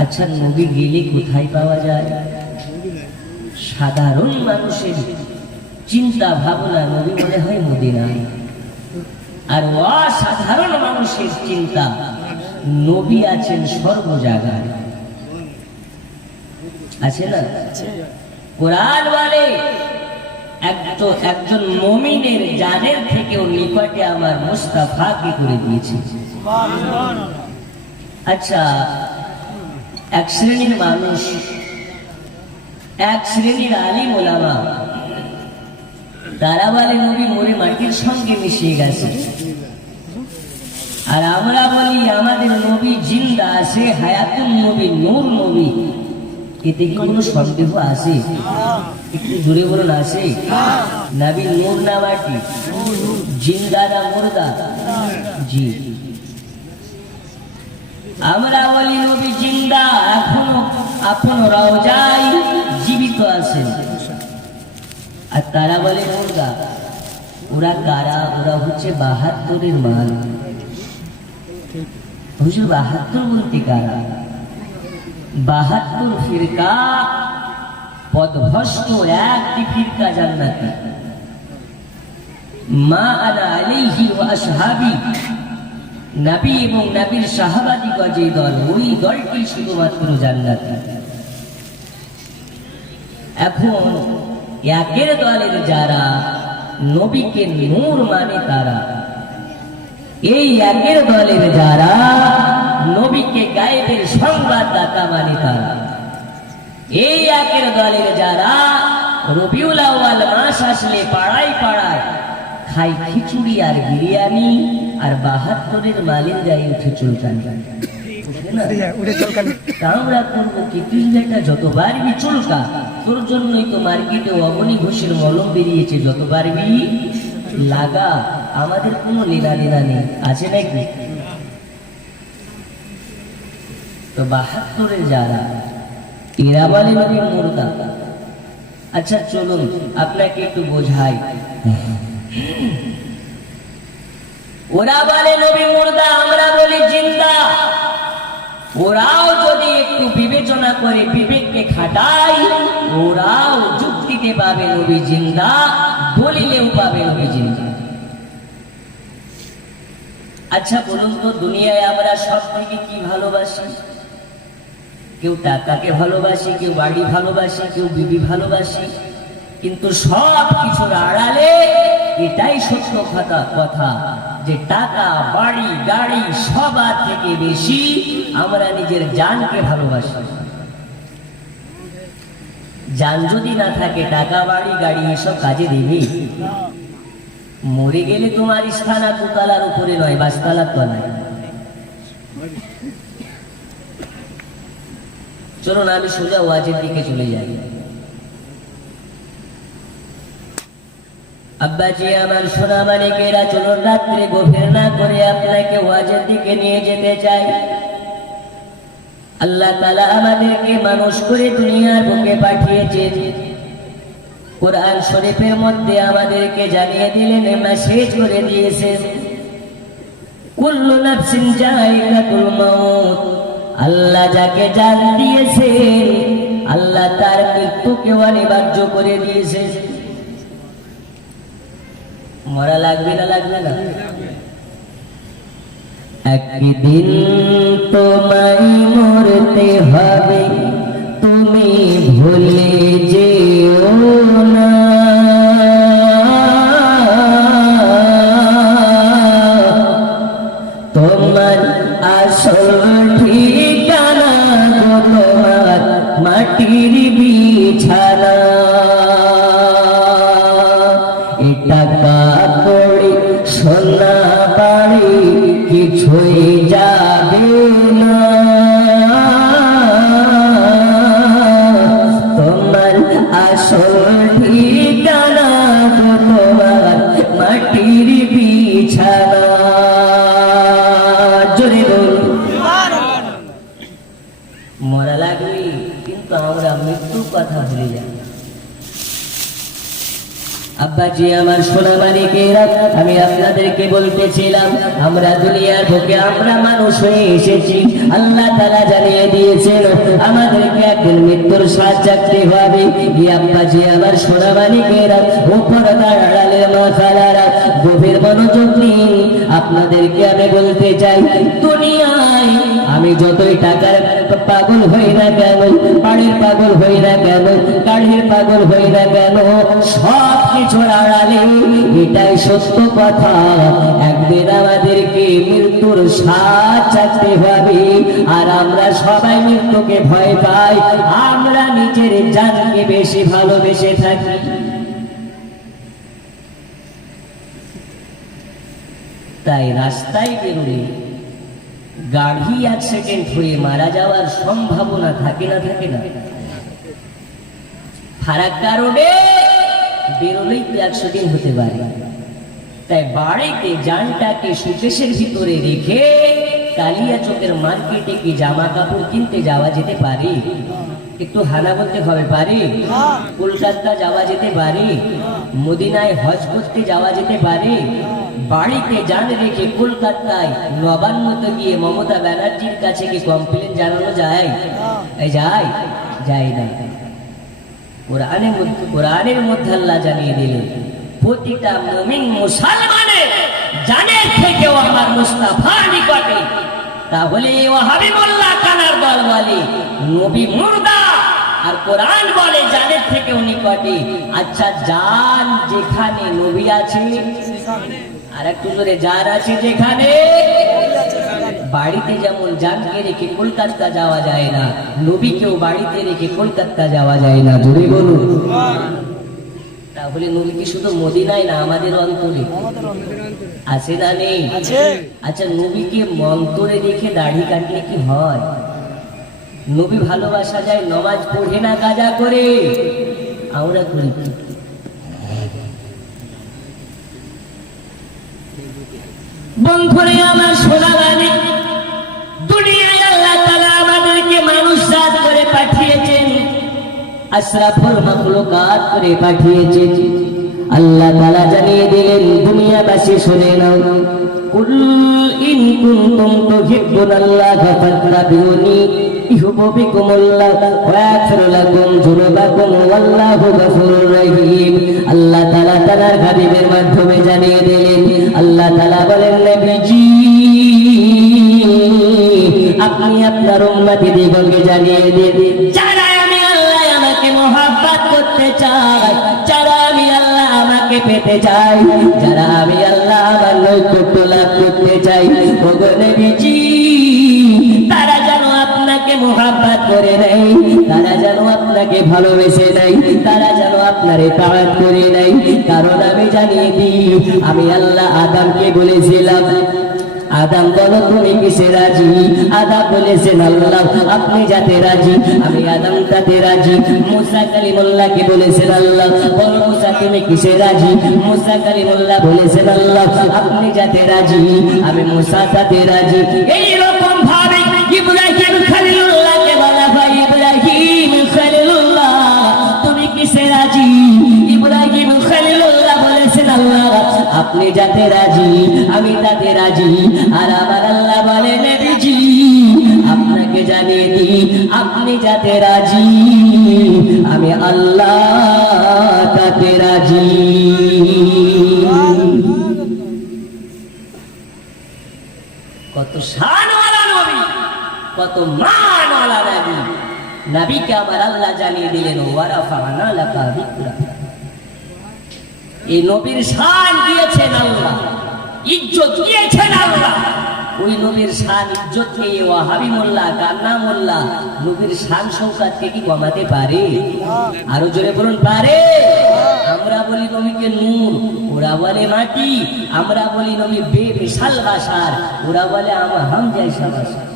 আচ্ছা, নবী গেলে কোথায় পাওয়া যায়? সাধারণ মানুষের চিন্তা ভাবনা নবী মনে হয় মদিনায়, আর অসাধারণ মানুষের চিন্তা নবী আছেন সর্ব জায়গায়। আছে না? কোরআন বলে একজন মুমিনের জানের থেকেও নিকটে আমার মুস্তাফাকে করে দিয়েছে। আচ্ছা, এক শ্রেণীর মানুষ, এক শ্রেণীর আলিম ওলামা, তারা বলে নবী মরে মাটির সঙ্গে মিশিয়ে গেছে, আর আমরা বলি আমাদের নবী জিন্দা আছে, হায়াতুন নবী, নূর নবী। এতে কি কোনো সন্দেহ আছে? একটু জোরে বলুন, আছে? নবী নূর না মাটি, জিন্দা না মুর্দা? জি, আমরা বলি নবী জিন্দা, এখনো আপন রওজায় জীবিত আছেন, আর তারা বলে মুর্দা। ওরা কারা? ওরা হচ্ছে ৭২-এর মাল। হুজুর ৭২ বলতে কারা? ৭২ ফিরকা পদভ্রষ্ট একটি ফিরকা জান্নাতি। মা আনা আলাইহি ওয়া আসহাবি, নবী এবং নবীর সাহাবাদিগণ যে দল, ওই দলটি শুধুমাত্র জান্নাতি। এখন একের দলের যারা নবীকে নূর মানে তারা, এই একের দলের যারা নবীকে গায়েবের সংবাদদাতা মানে তারা, এই একের দলের যারা রবিউল আউয়াল মাস আসলে পাড়ায় পাড়ায় খাই খিচুড়ি আর বিরিয়ানি, আর ৭২-এর মালের গায়ে উঠে চুলকান। আমরা করবো কি? তুই বেটা যত পারবি চুলকা, তোর জন্যই তো মার্কেটে অবনী ঘোষের মলম বেরিয়েছে, যত পারবি লাগা, আমাদের কোনো লেনা দেনা নেই। আছে নাকি? তো ৭২-এর যারা, এরা বলে নবী মুর্দা। আচ্ছা চলুন আপনাকে একটু বোঝাই। ওরা বলে নবী মুর্দা, আমরা বলি জিন্দা। ওরাও যদি একটু বিবেচনা করে বিবেককে খাটাই, ওরাও যুক্তিতে পাবে নবী জিন্দা, দলিলেও পাবে নবী জিন্দা। আচ্ছা বলুন তো, দুনিয়ায় আমরা সব থেকে কি ভালোবাসি? কেউ টাকাকে ভালোবাসি, কেউ বাড়ি ভালোবাসি, কেউ বিবি ভালোবাসি, কিন্তু সব কিছুর আড়ালে এটাই সত্য কথা যে টাকা, বাড়ি, গাড়ি সবার থেকে বেশি আমরা নিজের জানকে ভালোবাসি। জান যদি না থাকে, টাকা, বাড়ি, গাড়ি এসব কাজে দেবে? মরে গেলে তোমার স্থানা দোতলার উপরে নয়, ৫তলার তলায়। চলুন আমি সোজা ওয়াজের দিকে চলে যাই। আব্বাজি আমার সোনা মানিকেরা, চলুন রাত্রে গভীর না করে আপনাকে ওয়াজের দিকে নিয়ে যেতে চাই। আল্লাহ তাআলা আমাদেরকে মানুষ করে দুনিয়ার বুকে পাঠিয়েছেন। কোরআন শরীফের মধ্যে আমাদেরকে জানিয়ে দিলেন, মেসেজ করে দিয়েছেন, কুল্লু নাফসিন যায়িকাতুল মাউত। আল্লাহ যাকে জান দিয়েছেন, আল্লাহ তার মৃত্যুকে অনিবার্য করে দিয়েছেন। মরা লাগবে না? লাগবে না? একদিন তোমায় মরতে হবে, তুমি ভুলে যেও না। তোমার আসল ঠিকানা তোমার মাটির বিছানা। টাকা কড়ি সোনা বাড়ি কিছুই যাবে না, তোমার আসল ঠিকানা তোমার মাটির বিছানা। জোরে বলুন। মরা লাগবে, কিন্তু আমরা মৃত্যুর কথা ভুলে যাই। আব্বাজি আমার সোনা মালিকেরা, আমি আপনাদেরকে বলতেছিলাম আমরা দুনিয়ার বুকে আমরা মানুষ হয়ে এসেছি। আল্লাহ তাআলা জানিয়ে দিয়েছেন আমাদেরকে একদিন মৃত্যুর স্বাদ চাকতে হবে। আব্বাজি আমার সোনা মালিকেরা, উপর দাঁড়ালের মাথালারা, গভীর মনোযোগ নিন। আপনাদেরকে আমি বলতে চাই, দুনিয়ায় আমি যতই টাকার পাগল হই না কেন, বাড়ির পাগল হই না কেন, গাড়ির পাগল হই না কেন, সব কিছুর আড়ালে এটাই সত্য কথা, একদিন আমাদেরকে মৃত্যুর স্বাদ চাকতে হবে। আর আমরা সবাই মৃত্যুকে ভয় পাই, আমরা নিজের জানকে বেশি ভালোবেসে থাকি। তাই রাস্তায় বেরোলে গাড়ি অ্যাক্সিডেন্ট হয়ে মারা যাওয়ার সম্ভাবনা থাকে না? থাকে না? ফারাক্কা রোডে বেরোলেই তো অ্যাক্সিডেন্ট হতে পারে। তাই বাড়িতে জানটাকে সুকেশের ভিতরে রেখে কালিয়াচকের মার্কেটে কি জামা কাপড় কিনতে যাওয়া যেতে পারে? একটু হানা বলতে হবে, পারে? কলকাতা যাওয়া যেতে পারে? মদিনায় হজ করতে যাওয়া যেতে পারে? বাড়িতে জান রেখে কলকাতায় নবান্নতে গিয়ে মমতা ব্যানার্জির কাছে কি কমপ্লেন জানানো যায়? যায়? যায় না। কোরআনের মধ্যে আল্লাহ জানিয়ে দিলেন, প্রতিটা মুমিন মুসলমানের জানের থেকেও আমার মুস্তাফা নিকটে। তাহলে ওয়াহাবি মোল্লা কানার দল বলে নবী মুর্দা, আর কোরআন বলে জানের থেকেও নিকটে। আচ্ছা, জান যেখানে নবী আছে, আর একটু জোরে, জান আছে যেখানে, বাড়িতে যেমন জানকে রেখে কলকাতা যাওয়া যায় না, নবীকেও বাড়িতে রেখে কলকাতা যাওয়া যায় না। জোরে বলুন। তাহলে নবী কি শুধু মদিনায় না, আমাদের অন্তরে আছে না নেই? আচ্ছা, নবীকে অন্তরে রেখে দাড়ি কাটলে কি হয়? নবী ভালোবাসা যায়, নামাজ পড়ে না কাজা করে, আমরা করি কি? বন্ধুরে আমার সোনা গানে, দুনিয়ায় আল্লাহ তাআলা আমাদেরকে মানুষ জাত করে পাঠিয়েছেন, আশরাফুল মাখলুকাত করে পাঠিয়েছেন। আল্লাহ তাআলা জানিয়ে দিলেন, দুনিয়াবাসী শুনে নাও, কুল ইন কুনতুম তুহিব্বুনাল্লাহা ফাত্তাবিউনি ইউহিব্বুকুমুল্লাহ ওয়া ইয়াগফির লাকুম যুনুবাকুম ওয়াল্লাহু গফুরুর রহিম। আল্লাহ তাআলা তার হাবিবের মাধ্যমে জানিয়ে দিলেন, আল্লাহ তাআলা বলেন, নবীজি আপনি আপনার উম্মতদিগকে জানিয়ে দিন, যারা আমি আল্লাহ আমাকে মহব্বত করতে চাই, যারা আমি আল্লাহ আমাকে পেতে চাই, যারা আমি আল্লাহ আমার নৈকট্য লাভ করতে চাই, ওগো নবীজি তারা যেন আপনাকে মহব্বত করে নেয়, তারা যেন আপনাকে ভালোবেসে নেয়, তারা যেন আপনার ইতাআত করে নেয়। কারণ আমি জানিয়ে দিই, আমি আল্লাহ আদমকে বলেছিলাম, আদম বলো তুমি কিসে রাজি? আদম বলেছেন আল্লাহ আপনি যাতে রাজি, আমি আদম তাতে রাজি। মুসা কালিমুল্লাহকে বলেছেন আল্লাহ বলো মুসা তুমি কিসে রাজি? মুসা কালিমুল্লাহ বলেছেন আল্লাহ আপনি যাতে রাজি, আমি মুসা তাতে রাজি। এই রকম ভাবে ইব্রাহিম খলিলুল্লাহকে বলা হয়, ইব্রাহিম খলিলুল্লাহ তুমি কিসে রাজি? ইব্রাহিম খলিলুল্লাহ বলেছেন আল্লাহ আপনি যাতে রাজি, আমি তাতে রাজি। আর আমার আল্লাহ বলে, নবীজি আপনাকে জানিয়ে দিই, আপনি যাতে রাজি, আমি আল্লাহ তাতে রাজি। কত শানওয়ালা নবী, কত মানওয়ালা নবী, নবীকে আমার আল্লাহ জানিয়ে দিলেন, ওয়ারাফা'না লাকা যিকরা। এই নবীর শান দিয়েছেন আল্লাহ, ইজ্জত দিয়েছেন আল্লাহ। ওই নবীর শান ইজ্জতকে ওয়াহাবি মোল্লা কান্না মোল্লা নবীর শান শৌকতকে কি কমাতে পারে? আরো জোরে বলুন, পারে? আমরা বলি নবীকে নূর, ওরা বলে মাটি। আমরা বলি নবী বেমিসাল বাশার, ওরা বলে হাম জাইসা বাশার।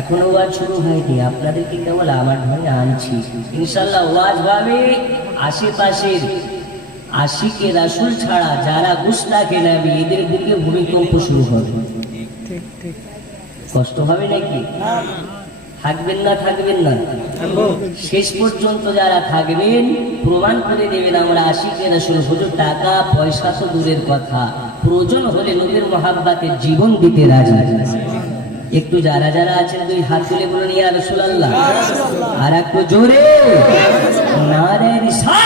এখনো ওয়াজ শুরু হয়নি, আপনাদেরকে কেবল আমার ঘরে আনছি। ইনশাল্লাহ ওয়াজ হবে আশেপাশের আশিকে রাসূল ছাড়া যারা গুস্তাখে নবী, এদের বুকে ভূমিকম্প শুরু হবে। কষ্ট হবে নাকি? থাকবেন না থাকবেন না? শেষ পর্যন্ত যারা থাকবেন প্রমাণ করে দেবেন আমরা আশিকের রাসূল। হুজুর টাকা পয়সা তো দূরের কথা, প্রয়োজন হলে নবীর মহাব্বতের জীবন দিতে রাজি। একটু যারা যারা আছেন দুই হাত তুলে বলুন ইয়া রাসূলুল্লাহ। আর একটু জোরে নারে রিসালাত।